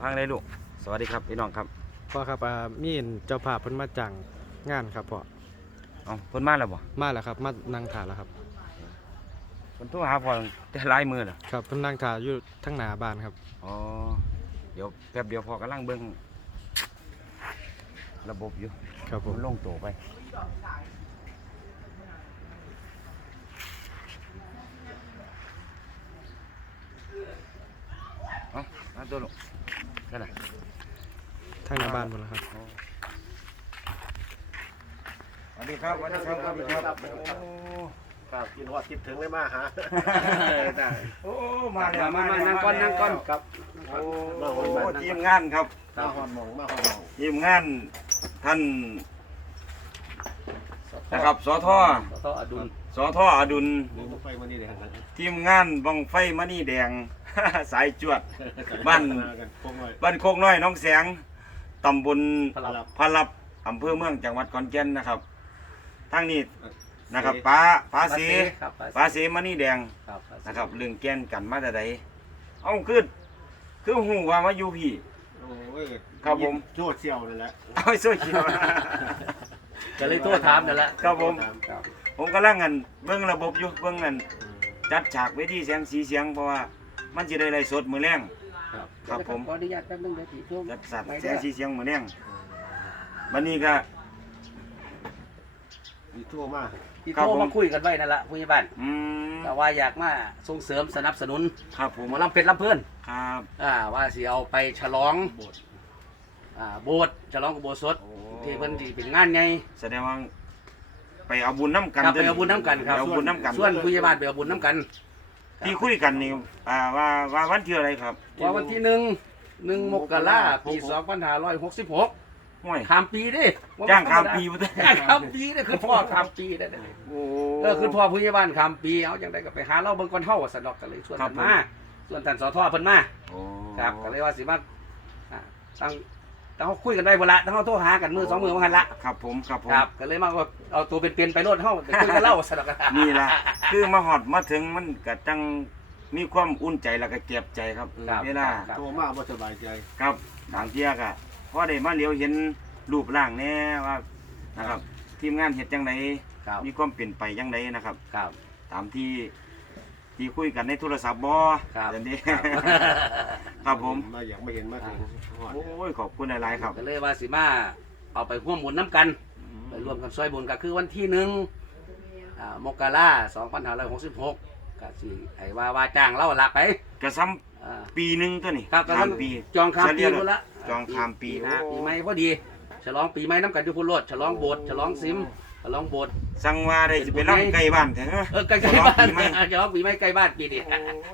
พังได้ลูก สวัสดีครับพี่น้องครับพ่อครับอ่ามีเห็นเจ้าภาพเพิ่นมาจังงานครับพ่อเอาเพิ่นมาแล้วบ่มาแล้วครับมานั่งถ่าแล้วครับเพิ่นโทรหาพ่อแต่หลายมือแล้วครับเพิ่นนั่งถ่าอยู่ทั้งหน้าบ้านครับอ๋อเดี๋ยวแป๊บเดียวพ่อกำลังเบิ่งระบบอยู่ครับผผมมลงตัวไปเอามาตัวลูก นั่นน่ะทั้งหน้าบ้านหมดแล้วครับ สวัสดีครับสวัสดีครับสวัสดีครับโอ้ครับกินฮอดคิดถึงเลยมาหาได้โอ้มาแล้วมามานั่งก้อนนั่งก้อนครับโอ้โหทีมงานครับมาฮอดหมองมาฮอดหมองทีมงานท่านนะครับสทต่ออดุล สทอดุลนี่บ่ไฟมานี่เด้อครับทีมงานบังไฟมณีแดง สายจวด บ้านกันพงหน่อยบ้านโคกน้อยน้องแสงตำบลพลับพะลับอำเภอเมืองจังหวัดขอนแก่นนะครับทั้งนี้นะครับป้าป้าสีครับป้าสีมณีแดงครับนะครับเรื่องแกนกันมาแต่ใดเอ้าคือคือหูว่ามาอยู่พี่โอ้ยครับผมโจดเสี่ยวนั่นแหละเอาไว้สู้เขียวก็เลยโทรถามนั่นแหละครับผมครับ ผมกำลังงันเบิ่งระบบอยู่เบิ่งงันจัดฉากเวทีเสียงสีเสียงเพราะว่ามันจะได้ไล่สดมือแรงครับครับผมขออนุญาตแป๊บนึงเดี๋ยวสิช่วงจัดสัตว์ไม่เสียได้งสีเสียงมือแรงวันนี้ก็มีทั่วมาที่ครับโทรผมมาคุยกันไว้นั่นแหละผู้ใหญ่บ้านอืมก็ว่าอยากมาส่งเสริมสนับสนุนครับผมหมอลำเพชรลำเพื่อนครับอ่าว่าสิเอาไปฉลองโบสถ์อ่าโบสถ์ฉลองกับโบสถ์สดโอ้ที่เพิ่นสิเป็นงานไงแสดงว่า ไปเอาบุญน้ำกันครับไปด้เอาบุญน้ำกันครับไปเอาบุญน้ำกันส่วนผู้ใหญ่บ้านไปเอาบุญน้ำกันที่คุยกันนี่อ่าว่าว่าวันที่อะไรครับว่าวันที่หนึ่งหนึ่งมกราปีสองพันห้าร้อยหกสิบหกห้วยข้ามปีดิจ้างข้ามปีบ่ได้จ้างข้ามปีเด้อคือพ่อข้ามปีได้อโอ้เออคือพ่อผู้ใหญ่บ้านข้ามปีเอาจังไดก็ไปหาเราเบิ่งก่อนเฮาว่าสนอกกันเลยส่วนครัท่าบนมาส่วนท่านสทเพิ่นมาโอ้ครับก็เลยว่าสิมาอ่าตั้ง ตั้งเฮาคุยกันได้บ่ละตั้งเฮาโทรหากันมือสองมือว่าหั่นละครับผมครับผมครับก็เลยมาว่าเอาตัวเป็นๆไปโลดเฮาไปคุยกันเล่าสนอกกันนี่ล่ะคือมาหอดมาถึงมันก็จังมีความอุ่นใจแล้วก็เก็บใจครับครับเวลาครับ โทรมาบ่สบายใจ ครับบางเที่ยก็พอได้มาเลี้ยวเห็นรูปร่างแน่ว่านะครับ ทีมงานเฮ็ดจังไดครับ มีความเปลี่ยนไปจังไดนะครับ ครับ ตามที่ ที่คุยกันในโทรศัพท์บ่ครับเดี๋ยวนี้ครับ ครับผมมาอยากมาเห็นมาถึงฮอดโอ้ยขอบคุณหลายๆครับก็เลยว่าสิมาเอาไปร่วมบุญน้ำกัน ไปร่วมกันช่วยบุญก็คือวันที่หนึ่งอ่ามกราสองพันห้าร้อยหกสิบหกก็สิไอ้ว่าว่าจ้างเราละไปกระซ้ำอ่าปีหนึงตัวนี่ครับก็ข้ามทำปีจองข้ามปีเฉลี่ยพุ่นละจองข้ามปีนะโอ้ปีใหม่พอดี ฉลองปีใหม่น้ำกันอยู่พุ่นโลดฉลองโบสถ์ฉลองซิม ฉลองโบสถ์สั่งว่าได้สิไปรับไก่บ้านแท้เออใกล้ๆบ้านฉลองปีใหม่ใกล้บ้านปีนี้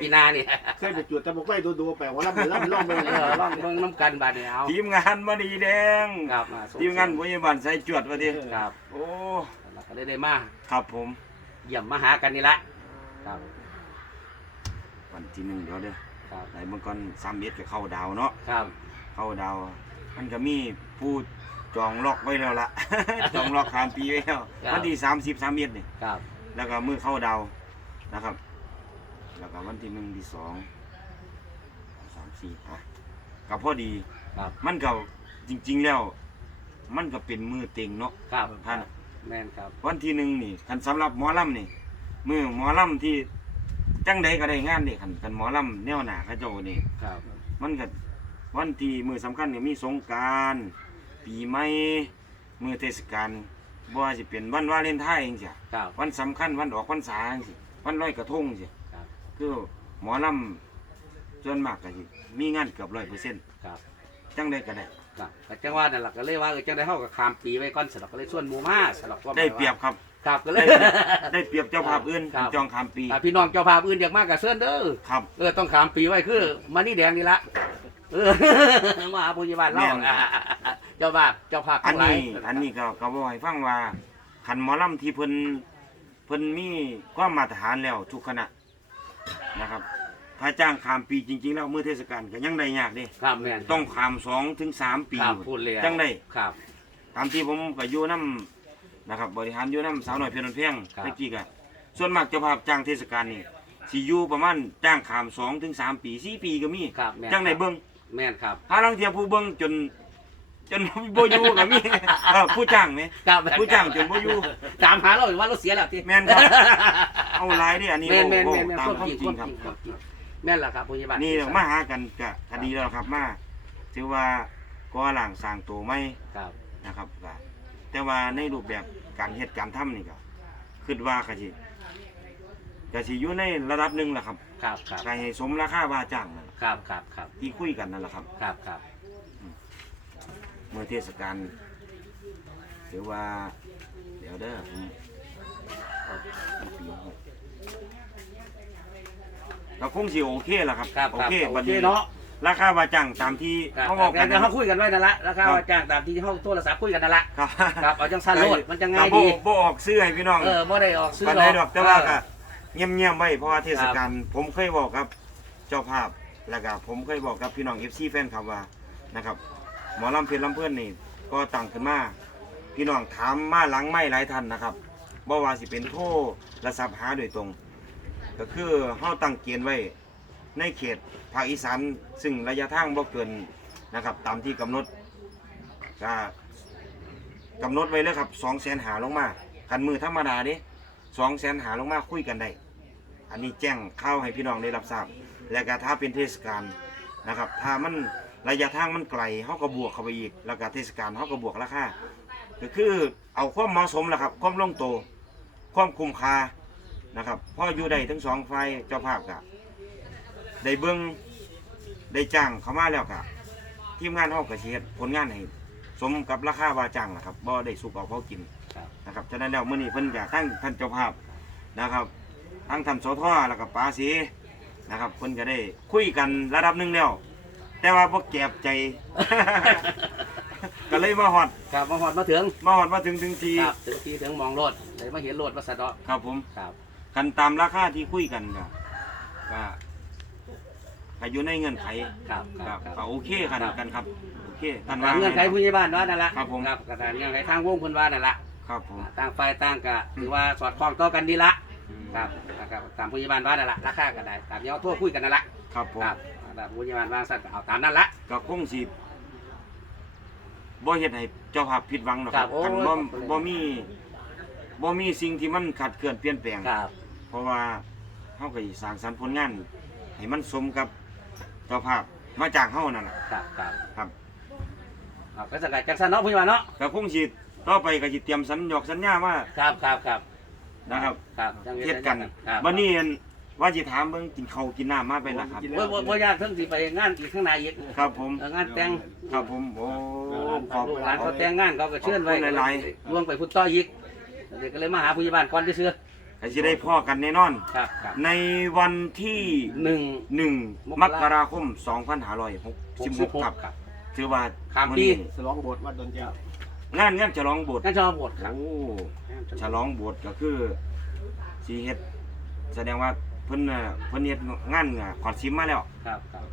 ปีหนานี่เคยไปจุดแต่บ่ไปดูๆไปว่ารับรับรับไปเออลองเบิ่งน้ำกันบาดนี้เอาทีมงานมาดีแดงครับมาส่ทีมงานพยาบาลใส่จวดว่าดิครับโอ้แล้วก็ได้ได้มาครับผมเยี่ยมมาหากันนี่ละครับวันที่หนึ่งเดี๋ยวเด้อครับไหนบางคนสามเอ็ดก็เข้าดาวเนาะครับ เข้าดาว มันก็มีผู้ จองล็อกไว้แล้วล่ะ จองล็อกข้ามปีไว้แล้ววันที่สามสิบสามเอ็ดนี่ครับแล้วก็มือเข้าดาวนะครับ แล้วก็วันที่หนึ่งที่สองสามสี่อะก็พอดี ครับมันก็จริง ๆแล้ว มันก็เป็นมือเต็งเนาะ ครับท่าน แม่นครับวันที่หนึ่งนี่คันสำหรับหมอลำนี่มือหมอลำที่จังใดก็ได้งานนี่คันคันหมอลำแนวหนาเขาเจ้านี่ ครับ มันก็วันที่มือสำคัญก็มีสงกราร ปีใหม่มือเทศกาลบ่ว่าสิเป็นวันวาเลนไทน์เองจ้ะครับ วันสำคัญวันออกพรรษาจังซี่วันลอยกระทงจ้ะครับ คือหมอลำส่วนมากก็สิมีงานเกือบร้อยเปอร์เซ็นต์ครับ จังใดก็ได้ ครับก็จังว่านั่นแหละก็เลยว่าเออจังได้เฮากับคามปีไว้ก่อนสลับก็เลยส่วนหมู่มาสลับก็ได้เปรียบครับ ครับก็เลได้ยเปรียบได้เปรียบเจ้าภาพอื่นครับ จองข้ามปี อ่าพี่น้องเจ้าภาพอื่นอยากมากกับเซินเด้อ ครับ เออต้องคามปีไว้คือมานี่แดงนี่ละ เออมาหาผู้ใหญ่บ้านเราแม่นอ่าเจ้าภาพเจ้าภาพอันทั้งหลายนี้อันนี้ก็ก็บอกให้ฟังว่าขันหมอลำที่เพิ่นเพิ่นมีความมาตรฐานแล้วทุกคณะนะครับ ถ้าจ้างข้ามปีจริง ๆ แล้วเมื่อเทศกาลก็ยังได้ยากเด้ครับแม่นต้องข้ามสองถึงสามปีครับพูดเลยจังได้ ครับ ตามที่ผมก็อยู่นํนะครับ บริหารอยู่นํสาวหน่อยเพียรนเพียงครับ ตะกี้ก็ส่วนมากเจ้าภาพจ้างเทศกาลนี่สิอยู่ประมาณจ้างข้ามสองถึงสามปีสี่ปีก็มีครับแม่น จังได้เบิ่ง แม่นครับหาลังเทียผู้เบิ่งจน จนบ่อยู่ก็มีเออผู้จ้างไหม ครับผู้จ้างจนบ่อยู่ตามหาเราหรือว่าเราเสียแล้วที่แม่นครับ เอาหลายเด้อันนี้แม่นแม่นบ่แม่นแม่นตามความความจริงจริควางมครับจริงความจริงแม่นแหละครับพยาบาลนี่มาหากันก็คดีแล้วครับมาถือว่าก็หลังสร้างตัวไม่ครับนะครับก็แต่ว่าในรูปแบบการเฮ็ดการทำนี่ก็คิดว่าก็สิ ก็สิอยู่ในระดับหนึงแหละครับครับครับก็ให้สมราคาว่าจ้างนั่นแหละครับครับครับที่คุยกันนั่นแหละครับ ครับครับเมื่อเทศกาลถือว่า เดี๋ยวเด้อผมเอาปีหกเราคงสิโอเคแหละครับ ครับโอครับเคโอบัดเคนี้เนาะราคาว่าจ้างตามที่ครับเขาบอกกันแต่เขาคุยกันไว้นั่นละราคาครับ ว่าจ้างตามที่ห้องโทรศัพท์คุยกันนั่นละครับ ครับเอาจังสั้นโลดมันจะง่ายก็ดี บ่บ่ออกซื้อให้พี่น้องเออบ่ได้ออกซื้อปันหรไดอกดอกแต่ว่าเอก็อ เงียบๆไว้เพราะว่าเทศกาลผมเคยบอกครับ เจ้าภาพแล้วก็ผมเคยบอกกับพี่น้อง FC แฟนครับว่านะครับหมอลำเพลินลำเพื่อนนี่ก็ตั้งขึ้นมาพี่น้องถามมาหลังไม่หลายท่านนะครับบ่ว่าสิเป็นโทรและสับหาโดยตรง ก็คือเฮาตั้งเกณฑ์ไว้ในเขตภาคอีสานซึ่งระยะทางบ่เกินนะครับ ตามที่กำหนดก็กำหนดไว้เลยครับ2 0 0 0 0หาลงมาคันมือธรรมดาเด้ 2 0 0 0 0หาลงมาคุยกันได้ อันนี้แจ้งข่าวให้พี่น้องได้รับทราบ และก็ถ้าเป็นเทศกาลนะครับ ถ้ามันระยะทางมันไกลเฮาก็บวกเข้าไปอีก แล้วก็เทศกาลเฮาก็บวกราคาก็คือเอาความเหมาะสมแหละครับ ความลงตัวความคุ้มค่านะครับเพราะอยู่ได้ทั้งสองฝ่ายเจ้าภาพกะได้เบิ้งได้จ้างเขามาแล้วกะทีมงานเฮาก็สิเฮ็ดผลงานให้สมกับราคาว่าจ้างนะครับบ่ได้สุกเอาเขากิน นะครับฉะนั้นแล้วมื้อนี้เพิ่นก็ทั้งท่านเจ้าภาพนะครับทั้งท่านสทแล้วก็ป๋าสีนะครับเพิ่นก็ได้คุยกันระดับหนึงแล้ว แต่ว่าบ่แก็บใจ ก็เลยมาฮอดครับมาหอดมาถึงมาฮอดมาถึงถึงทีครับถึงที่ถึงมองรถเลยมาเห็นรถวัสดุครับผม ครับกันตามราคาที่คุยกันก็ก็ก็อยู่ในเงื่อนไขครับคก็รับครับก็โอเคกันกันครับโอเคท่านตามเงื่อนไขผู้ใหญ่บ้านว่านั่นละครับผม ครับกระดานเงื่อนไขทางวงเพิ่นว่านั่นละ ครับผม ต่างฝ่ายต่างก็ถือว่าสอดคล้องต่อกันดีละครับนะครับตามผู้ใหญ่บ้านว่านั่นละราคาก็ได้ตามที่เขาโทั่วคุยกันนั่นละครับผมครับตามผู้ใหญ่บ้านว่าสั่นก็เอาตามนั้นละก็คงสิบ่เฮ็ดให้เจ้าภาพผิดหวังหรอกคครัรับบโอ้ยคันบ่ขอบคุณเลยบ่มีบ่มีสิ่งที่มันขัดเกินเปลี่ยนแปลงครับ เพราะว่าเฮาก็สิสร้างสรรค์ผลงานให้มันสมกับเจ้าภาพมาจากเฮานั่นแหละครับครับครับเอาก็สังกัดจังสันเนาะผู้ใหญ่บ้านเนาะก็คงสิ ต่อไปก็สิเตรียมสัญญอกสัญญาว่าครับครับครับนะครับครับจังเฮ็ดกันครับวันนี้เห็นว่าสิถามเบิ่งกินข้าวกินน้ำมาไปแล้วครับบ่บ่บ่ยากเพิ่งสิไปงานอีกข้างในอีกครับผมเอองานแต่งครับผมโอ้ขอบลูกหลานเขาแต่งงานเขาก็เชิญไว้ขอบคุณหลายล่วงไปพุ่นต่ออีกเด็กก็เลยมาหาผู้ใหญ่บ้านก่อนที่เชื่อก็สิได้พ่อกันแน่นอนครับครับในวันที่หนึ่งหนึ่งมมกกราราคม2566ครับครับถือว่าข้ามปีมื้อนี้สลองโบสถ์วัดดอนเจ้า งานงานฉลองโบสถ์งานชอบทครับโอ้ฉลองโบสถ์ก็คือสีเฮ็ดแสดงว่าเพิ่นน่ะเพิ่นเฮ็ดงานน่ะขอดซิมมาแล้ว ครับครับ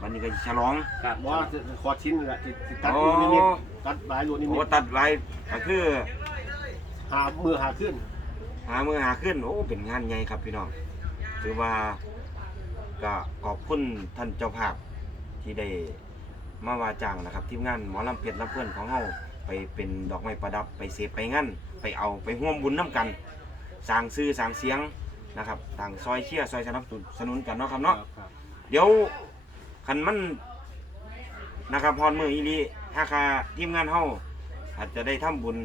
วันนี้ก็สิฉลองครับว่าขอชิ้นนี่แหละที่ที่ตัดโอ้รูนิมิตตัดหลายรูนิมิโอ้ตตัดไว้ก็คือหามือหาขึ้นหามือหาขึ้นโอ้เป็นงานใหญ่ครับพี่น้องถือว่าก็ขอบคุณท่านเจ้าภาพที่ได้มาว่าจ้างนะครับทีมงานหมอลำเพชรลำเพื่อนของเฮา ไปเป็นดอกไม้ประดับไปเสพไปงั้นไปเอาไปร่วมบุญน้ำกันสร้างซื่อสร้างเสียงนะครับต่างซอยเชียร์ซอยสนับสนุนกันเนาะครับเนาะเดี๋ยวคันมันนะครับพรมืออีหลีถ้าคาทีมงานเฮาอาจจะได้ทำบุญ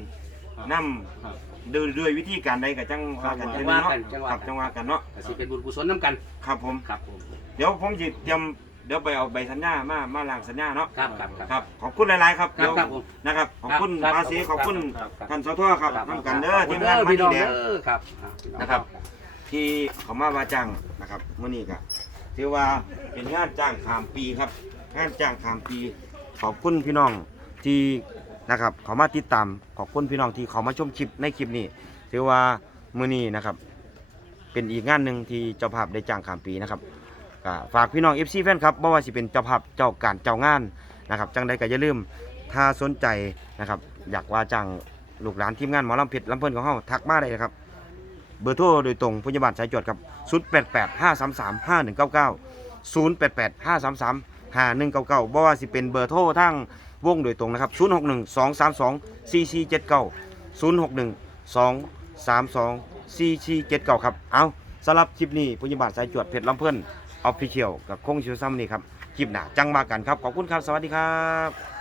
นำครับด้วยด้วยวิธีการใดกับจังว่ากันจัเทื่งอว่าเนาะกันจังว่าครับจังว่ากันเนาะก็สิเป็นบุญกุศลน้ำกัน ครับผมครับผม เดี๋ยวผมจะเตรียม เดี๋ยวไปเอาใบสัญญามามาล้างสัญญาเนาะครับครับครับ ครับขอบคุณหลายๆครับครับเดี๋ยวครับผมนะครับขอบคุณครับภาษีขอบคุณครับครับ ท่านสทครับครับทำกันเด้อขบทีคุมณงานเด้อมาพี่น้ดีองแดเด้งอครับอ่าพี่น้อง นะครับ ที่เขามาว่าจ้างนะครับมื้อนี้ก็ถือว่าเป็นงานจ้างข้ามปีครับงานจ้างข้ามปี ขอบคุณพี่น้องที่นะครับเขามาติดตามขอบคุณพี่น้องที่เขามาชมคลิปในคลิปนี้ถือว่ามื้อนี้นะครับ เป็นอีกงานหนึ่งที่เจ้าภาพได้จ้างข้ามปีนะครับ ก็ฝากพี่น้องเอฟซีแฟนครับบ่าว่าสิเป็นเจ้าภาพเจ้าการเจ้างานนะครับจังใดก็อย่าลืมถ้าสนใจนะครับ อยากว่าจังลูกหลานทีมงานหมอลำเพชรลำเพลินของเฮาทักมาได้นะครับ เบอร์โทรโดยตรงพยาบาลสายจวดครับ 0885335199 0885335199บ่ว่าสิเป็นเบอร์โทรทั้งวงโดยตรงนะครับ 0612324479 0612324479 ครับ เอาสำหรับคลิปนี้พยาบาลสายจวดเพชรลำเพลิน ออฟฟิเชียลกับคงชิวซัมนี่ครับคลิปหน้าจังมากันครับ ขอบคุณครับ สวัสดีครับ